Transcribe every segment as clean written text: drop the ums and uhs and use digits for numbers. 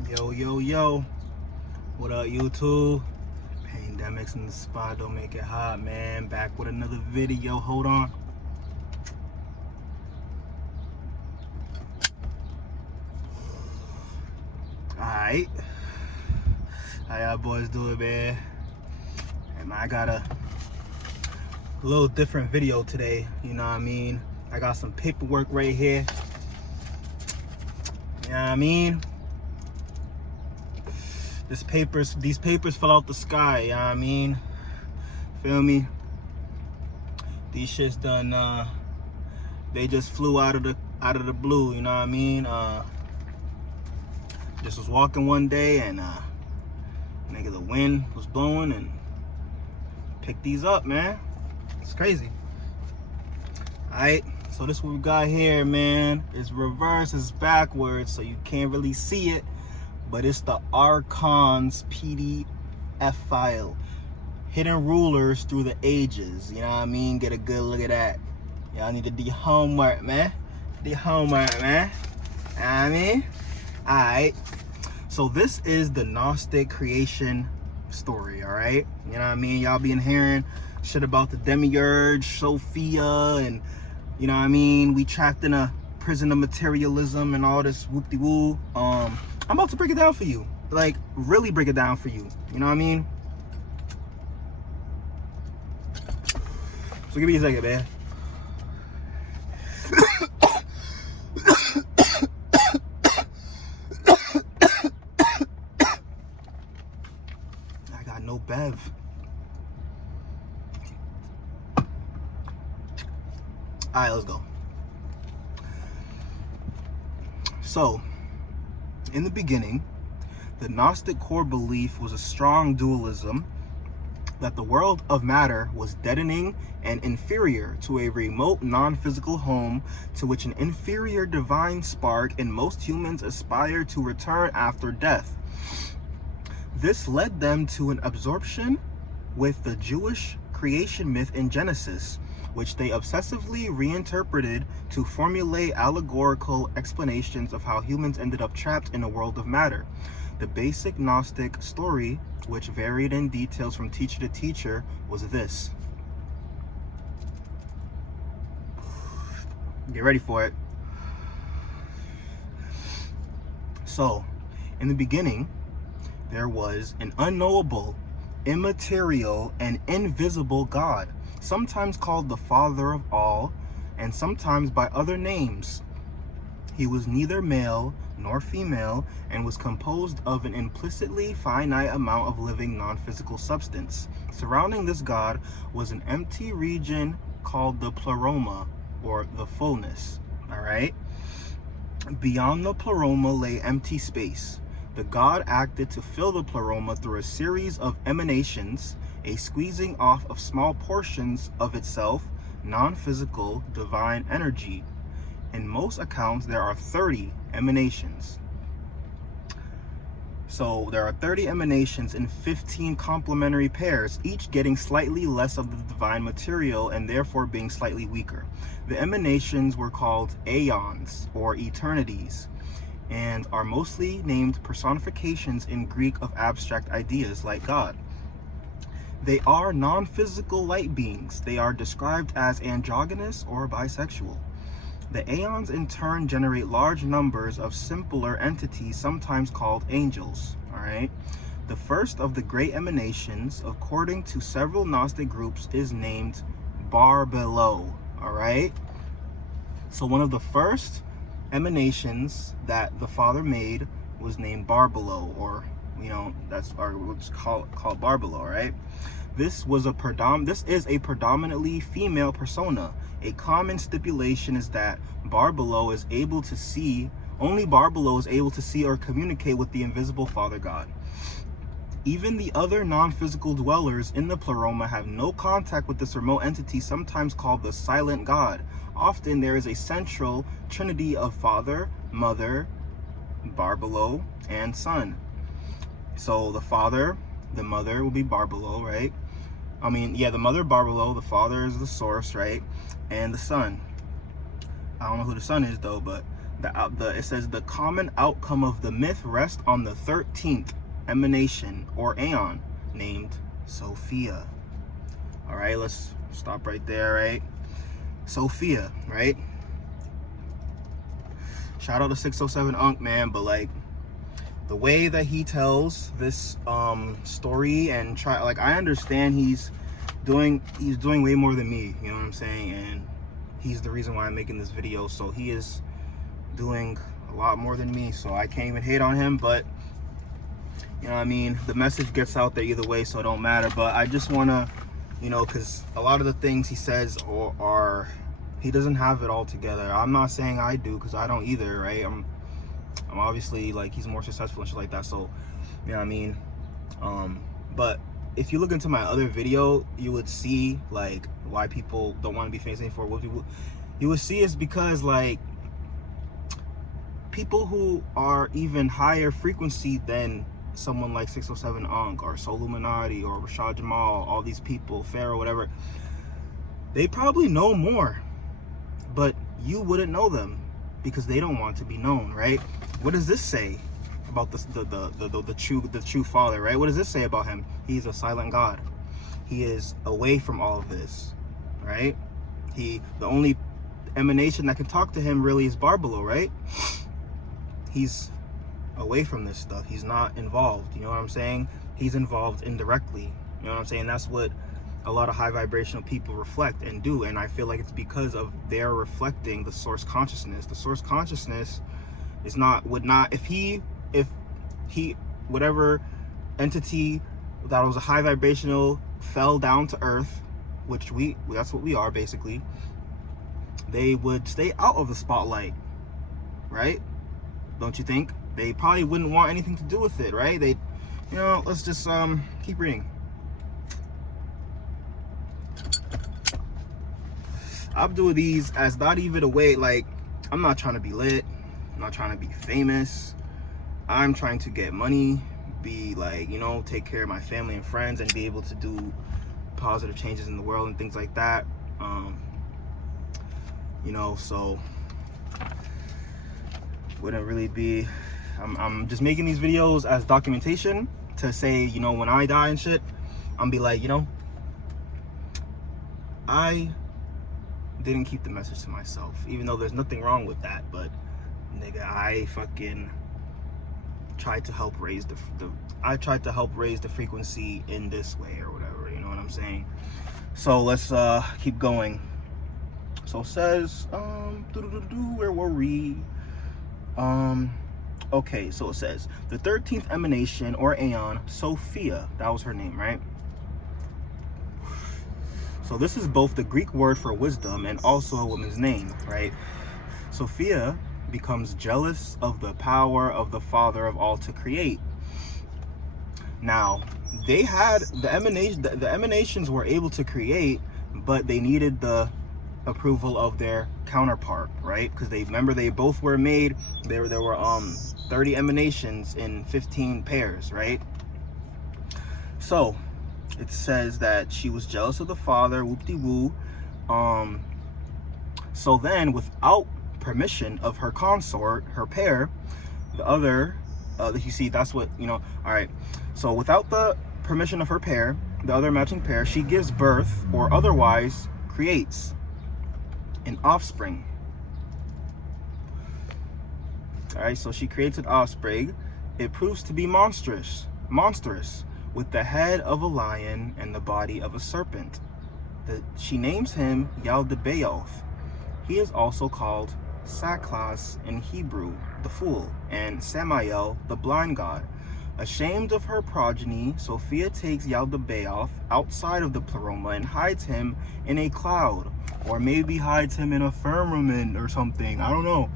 Yo, what up, YouTube? Pandemics in the spot don't make it hot, man. Back with another video. Hold on. Alright. How y'all boys doing, man? And I got a little different video today, you know what I mean? I got some paperwork right here. You know what I mean? These papers fell out the sky, you know what I mean? Feel me? These shits done they just flew out of the blue, you know what I mean? Just was walking one day and nigga, the wind was blowing and picked these up, man. It's crazy. Alright, so this what we got here, man. It's reverse, it's backwards, so you can't really see it. But it's the Archons PDF file. Hidden rulers through the ages. You know what I mean? Get a good look at that. Y'all need to do homework, man. Do homework, man. You know what I mean? Alright. So this is the Gnostic creation story, alright? You know what I mean? Y'all been hearing shit about the demiurge, Sophia, and you know what I mean? We trapped in a prison of materialism and all this whoop-de-woo. I'm about to break it down for you. Like, really break it down for you. You know what I mean? So give me a second, man. I got no bev. Alright, let's go. So, in the beginning, the Gnostic core belief was a strong dualism that the world of matter was deadening and inferior to a remote non-physical home to which an inferior divine spark in most humans aspire to return after death. This led them to an absorption with the Jewish creation myth in Genesis, which they obsessively reinterpreted to formulate allegorical explanations of how humans ended up trapped in a world of matter. The basic Gnostic story, which varied in details from teacher to teacher, was this. Get ready for it. So, in the beginning, there was an unknowable, immaterial, and invisible God, sometimes called the Father of all, and sometimes by other names. He was neither male nor female, and was composed of an implicitly finite amount of living non-physical substance. Surrounding this God was an empty region called the pleroma, or the fullness. Alright? Beyond the pleroma lay empty space. The God acted to fill the pleroma through a series of emanations, a squeezing off of small portions of itself, non-physical divine energy. In most accounts, there are 30 emanations. So there are 30 emanations in 15 complementary pairs, each getting slightly less of the divine material and therefore being slightly weaker. The emanations were called aeons, or eternities, and are mostly named personifications in Greek of abstract ideas like God. They are non-physical light beings. They are described as androgynous or bisexual. The aeons in turn generate large numbers of simpler entities, sometimes called angels. Alright? The first of the great emanations, according to several Gnostic groups, is named Bar-Below. Alright? So one of the first emanations that the Father made was named Bar-Below, or that's our what's called Bar-Below, right? This is a predominantly female persona. A common stipulation is that Bar-Below is able to see or communicate with the invisible Father God. Even the other non-physical dwellers in the pleroma have no contact with this remote entity, sometimes called the silent God. Often there is a central trinity of Father, Mother, Bar-Below, and Son. So the Father, the Mother will be Bar-Below, right? The Mother Bar-Below, the Father is the source, right? And the Son. I don't know who the Son is though, but It says the common outcome of the myth rests on the 13th emanation or aeon named Sophia. All right, let's stop right there, right? Sophia, right? Shout out to 607 Unk, man, but like the way that he tells this story and I understand he's doing way more than me, you know what I'm saying? And he's the reason why I'm making this video. So he is doing a lot more than me, so I can't even hate on him, but you know what I mean, the message gets out there either way, so it don't matter. But I just want to, you know, because a lot of the things he says are he doesn't have it all together. I'm not saying I do, because I don't either, right? I'm obviously, like, he's more successful and shit like that, so you know what I mean. But if you look into my other video, you would see like why people don't want to be famous anymore. What people you would see is because like people who are even higher frequency than someone like 607 Unk or Soul Illuminati or Rashad Jamal, all these people, Pharaoh, whatever, they probably know more, but you wouldn't know them because they don't want to be known, right? What does this say about the true father, right? What does this say about him? He's a silent God. He is away from all of this, right? The only emanation that can talk to him really is Barbalo, right? He's away from this stuff. He's not involved, you know what I'm saying? He's involved indirectly, you know what I'm saying? That's what a lot of high vibrational people reflect and do, and I feel like it's because of their reflecting the source consciousness. The source consciousness is if whatever entity that was a high vibrational fell down to earth, which that's what we are basically, they would stay out of the spotlight, right? Don't you think? They probably wouldn't want anything to do with it, right? They, you know, let's just keep reading. I'm doing these as not even a way, like, I'm not trying to be lit, I'm not trying to be famous, I'm trying to get money, be like, you know, take care of my family and friends, and be able to do positive changes in the world and things like that. You know, so wouldn't really be, I'm just making these videos as documentation to say, you know, when I die and shit, I'm be like, you know, I didn't keep the message to myself, even though there's nothing wrong with that. But nigga, I fucking tried to help raise the frequency in this way or whatever, you know what I'm saying? So let's keep going. So it says where were we? Okay, so it says the 13th emanation or aeon, Sophia, that was her name, right? So this is both the Greek word for wisdom and also a woman's name, right? Sophia becomes jealous of the power of the Father of all to create. Now, they had the emanations were able to create, but they needed the approval of their counterpart, right? Because they both were made. There were 30 emanations in 15 pairs, right? So it says that she was jealous of the father, whoop-de-woo. So then, without permission of her consort, her pair, the other, you see, that's what, you know, all right. So without the permission of her pair, the other matching pair, she gives birth or otherwise creates an offspring. All right, so she creates an offspring. It proves to be monstrous, with the head of a lion and the body of a serpent. She names him Yaldabaoth. He is also called Saklas in Hebrew, the fool, and Samael, the blind god. Ashamed of her progeny, Sophia takes Yaldabaoth outside of the pleroma and hides him in a cloud, or maybe hides him in a firmament or something, I don't know.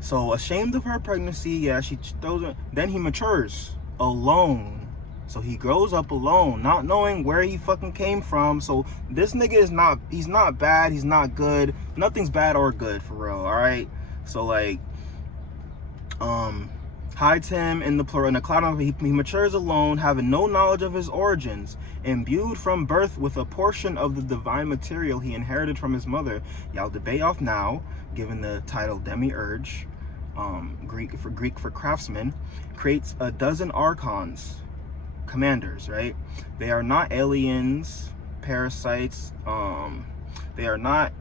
So ashamed of her pregnancy, yeah, she throws it. Then he matures alone. So he grows up alone, not knowing where he fucking came from. So this nigga he's not bad, he's not good. Nothing's bad or good, for real, all right? So like, hides him in the cloud of he matures alone, having no knowledge of his origins, imbued from birth with a portion of the divine material he inherited from his mother. Yaldabaoth, now given the title Demiurge, Greek for craftsman, creates a dozen archons, commanders, right? They are not aliens, parasites, they are not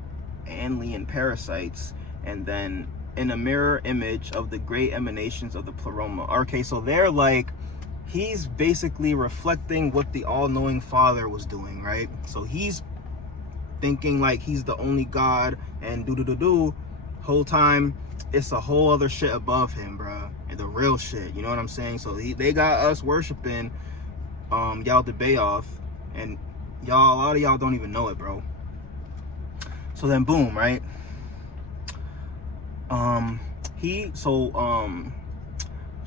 alien parasites, and then in a mirror image of the great emanations of the pleroma. Okay, so they're like, he's basically reflecting what the all-knowing Father was doing, right? So he's thinking like he's the only God, and whole time it's a whole other shit above him, bro, and the real shit, you know what I'm saying? So they got us worshiping Yaldabaoth, and a lot of y'all don't even know it, bro. So then boom, right?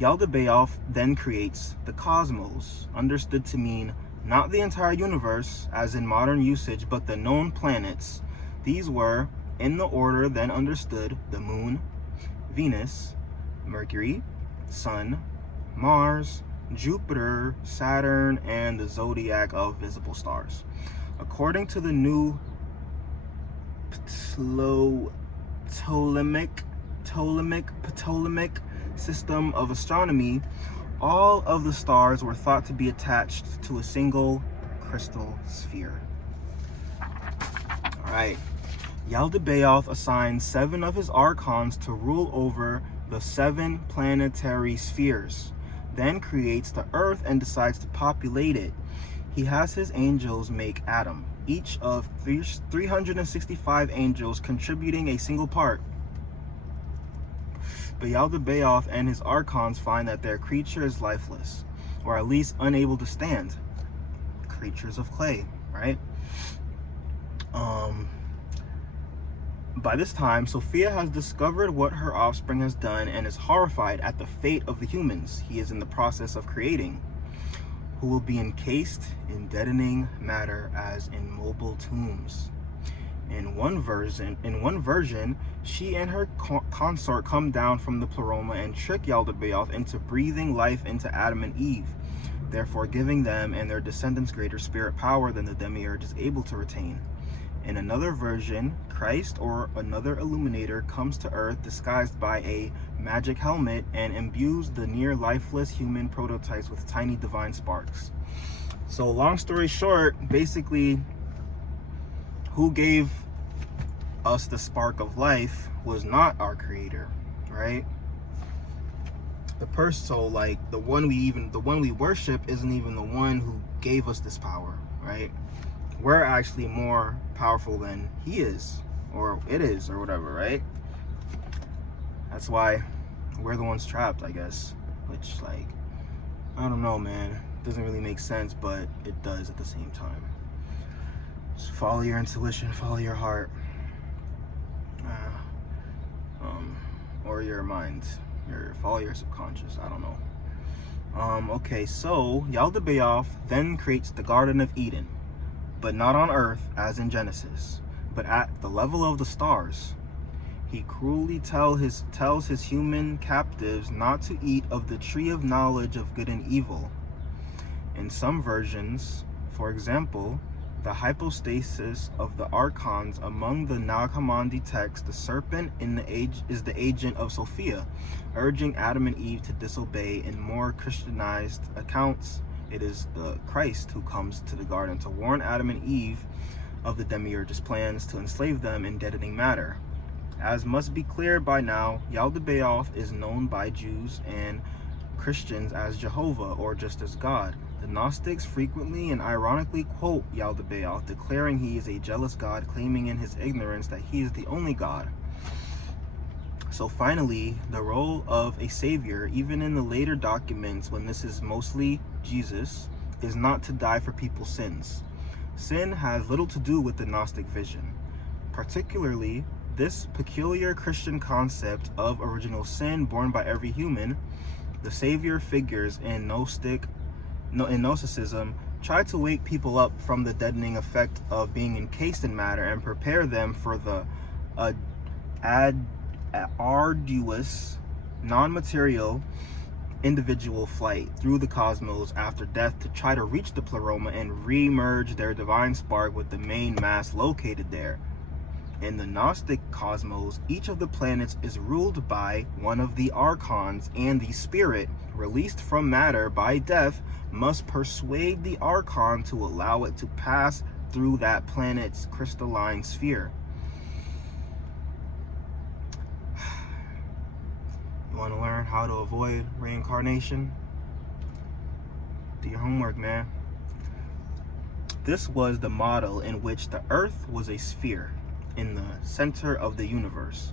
Yaldabaoth then creates the cosmos, understood to mean not the entire universe as in modern usage, but the known planets. These were, in the order then understood, the moon, Venus, Mercury, Sun, Mars, Jupiter, Saturn, and the zodiac of visible stars. According to the new Ptolemaic system of astronomy, all of the stars were thought to be attached to a single crystal sphere. All right. Yaldabaoth assigns 7 of his archons to rule over the 7 planetary spheres, then creates the earth and decides to populate it. He has his angels make Adam, each of 365 angels contributing a single part. But Yaldabaoth and his archons find that their creature is lifeless, or at least unable to stand. Creatures of clay, right? By this time, Sophia has discovered what her offspring has done and is horrified at the fate of the humans he is in the process of creating, who will be encased in deadening matter as in mobile tombs. In one version, she and her consort come down from the pleroma and trick Yaldabaoth into breathing life into Adam and Eve, therefore giving them and their descendants greater spirit power than the Demiurge is able to retain. In another version, Christ or another illuminator comes to Earth disguised by a magic helmet and imbues the near lifeless human prototypes with tiny divine sparks. So long story short, basically, who gave us the spark of life was not our creator, right? So like the one we worship isn't even the one who gave us this power, right? We're actually more powerful than he is, or it is, or whatever, right? That's why we're the ones trapped, I guess. Which, like, I don't know, man. It doesn't really make sense, but it does at the same time. Just follow your intuition, follow your heart, or your mind, follow your subconscious. I don't know. Okay, so Yaldabaoth then creates the Garden of Eden, but not on Earth as in Genesis, but at the level of the stars. He cruelly tells his human captives not to eat of the tree of knowledge of good and evil. In some versions, for example, the hypostasis of the archons among the Nag Hammadi text, the serpent is the agent of Sophia, urging Adam and Eve to disobey. In more Christianized accounts, it is the Christ who comes to the garden to warn Adam and Eve of the Demiurge's plans to enslave them in deadening matter. As must be clear by now, Yaldabaoth is known by Jews and Christians as Jehovah, or just as God. The Gnostics frequently and ironically quote Yaldabaoth, declaring he is a jealous God, claiming in his ignorance that he is the only God. So finally, the role of a savior, even in the later documents when this is mostly Jesus, is not to die for people's sins. Sin has little to do with the Gnostic vision. Particularly, this peculiar Christian concept of original sin borne by every human, the savior figures in Gnosticism try to wake people up from the deadening effect of being encased in matter and prepare them for the arduous, non-material individual flight through the cosmos after death to try to reach the pleroma and re-merge their divine spark with the main mass located there. In the Gnostic cosmos, each of the planets is ruled by one of the archons, and the spirit, released from matter by death, must persuade the archon to allow it to pass through that planet's crystalline sphere. You want to learn how to avoid reincarnation? Do your homework, man. This was the model in which the Earth was a sphere in the center of the universe.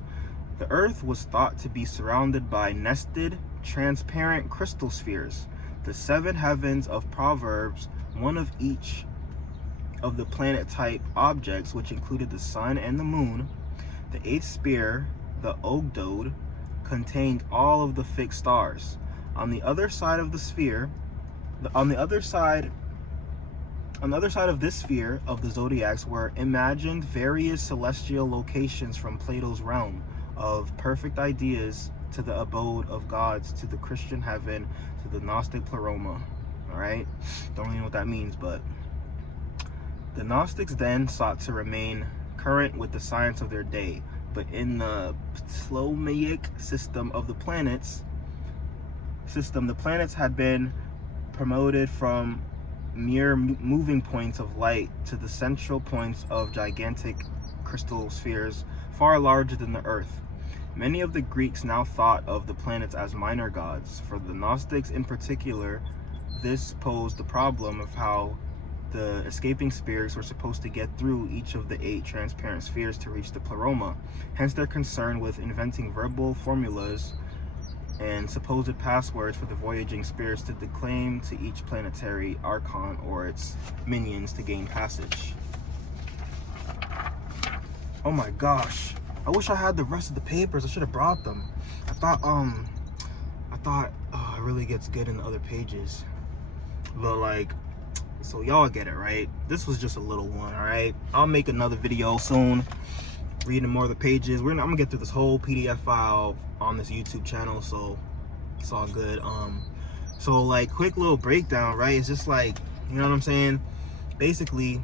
The Earth was thought to be surrounded by nested, transparent crystal spheres. The seven heavens of Proverbs, one of each of the planet-type objects, which included the sun and the moon. The eighth sphere, the Ogdode, contained all of the fixed stars. On the other side of the sphere, on the other side of this sphere of the zodiacs were imagined various celestial locations, from Plato's realm of perfect ideas to the abode of gods, to the Christian heaven, to the Gnostic pleroma. All right, don't really know what that means, but the Gnostics then sought to remain current with the science of their day, but in the Ptolemaic system of the planets, the planets had been promoted from mere moving points of light to the central points of gigantic crystal spheres far larger than the Earth. Many of the Greeks now thought of the planets as minor gods. For the Gnostics in particular, this posed the problem of how the escaping spirits were supposed to get through each of the 8 transparent spheres to reach the pleroma. Hence their concern with inventing verbal formulas and supposed passwords for the voyaging spirits to declaim to each planetary archon or its minions to gain passage. Oh my gosh, I wish I had the rest of the papers. I should have brought them. I thought it really gets good in the other pages, but like, so y'all get it, right? This was just a little one. All right, I'll make another video soon reading more of the pages. I'm gonna get through this whole PDF file on this YouTube channel, so it's all good. So like, quick little breakdown, right? It's just like, you know what I'm saying? Basically,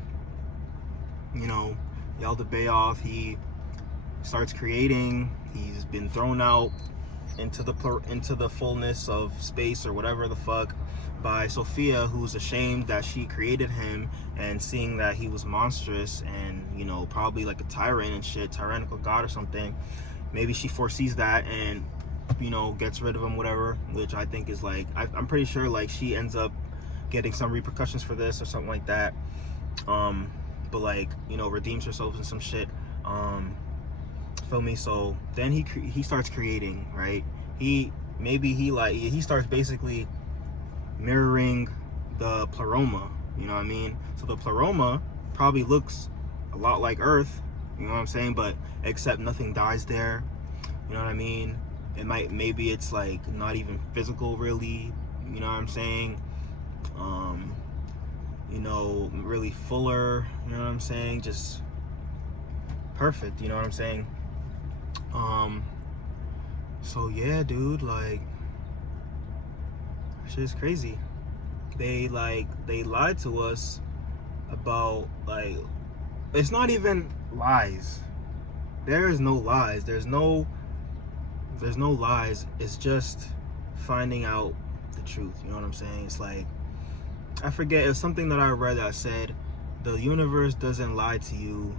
you know, Yaldabaoth, he starts creating. He's been thrown out into the fullness of space or whatever the fuck by Sophia, who's ashamed that she created him, and seeing that he was monstrous and, you know, probably like a tyrant and shit, tyrannical god or something. Maybe she foresees that and, you know, gets rid of him, whatever, which I think is like, I'm pretty sure like she ends up getting some repercussions for this or something like that. But like, you know, redeems herself and some shit. Feel me? So then he starts creating, right? He starts basically mirroring the pleroma, you know what I mean? So the pleroma probably looks a lot like Earth, you know what I'm saying? But except nothing dies there, you know what I mean? Maybe it's like not even physical really, you know what I'm saying? You know, really fuller, you know what I'm saying? Just perfect, you know what I'm saying? So yeah, dude, like, shit's crazy. They lied to us about, like, it's not even lies. There is no lies. There's no lies. It's just finding out the truth. You know what I'm saying? It's like, I forget, it's something that I read that said the universe doesn't lie to you.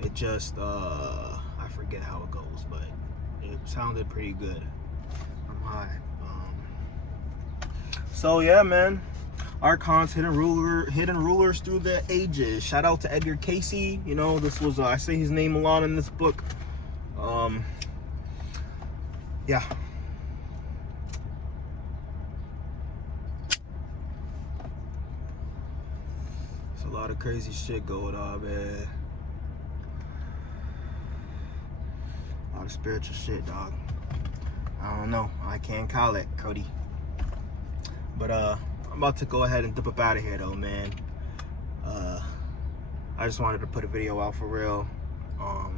It just I forget how it goes, but it sounded pretty good. I'm high. So yeah, man. Archons, hidden rulers through the ages. Shout out to Edgar Casey. You know, this was I say his name a lot in this book. Yeah. It's a lot of crazy shit going on, man. A lot of spiritual shit, dog. I don't know. I can't call it, Cody. But I'm about to go ahead and dip up out of here, though, man. I just wanted to put a video out for real. I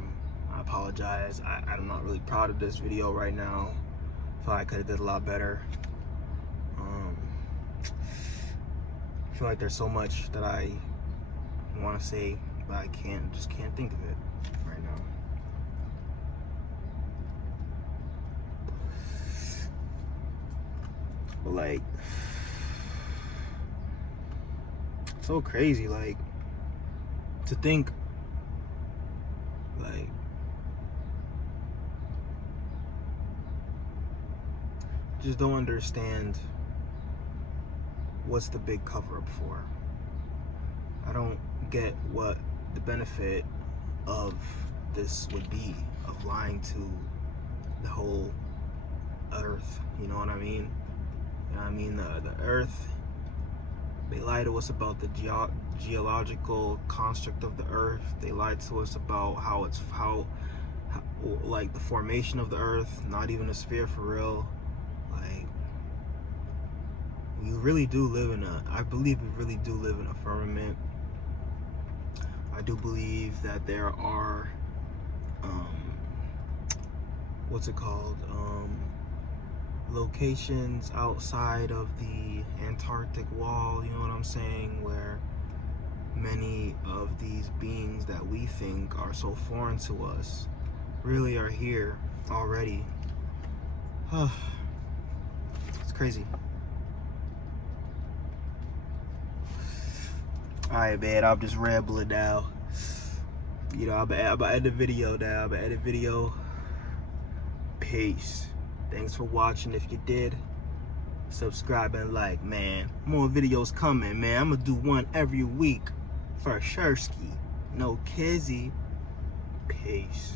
apologize. I'm not really proud of this video right now. feel like I could have did a lot better. I feel like there's so much that I want to say, but I just can't think of it right now. But like, so crazy, like, to think, like, just don't understand what's the big cover-up for. I don't get what the benefit of this would be, of lying to the whole earth, you know what I mean? You know what I mean? The earth, they lie to us about the geological construct of the earth. They lied to us about how like the formation of the earth, not even a sphere for real. Like, we really do live in I believe we really do live in a firmament. I do believe that there are, what's it called? Locations outside of the Antarctic wall, you know what I'm saying, where many of these beings that we think are so foreign to us really are here already. It's crazy. Alright, man, I'm just rambling now. You know, I'm gonna end the video now. I'm gonna end the video. Peace. Thanks for watching. If you did, subscribe and like, man. More videos coming, man. I'm gonna do one every week for Shursky. No kizzy. Peace.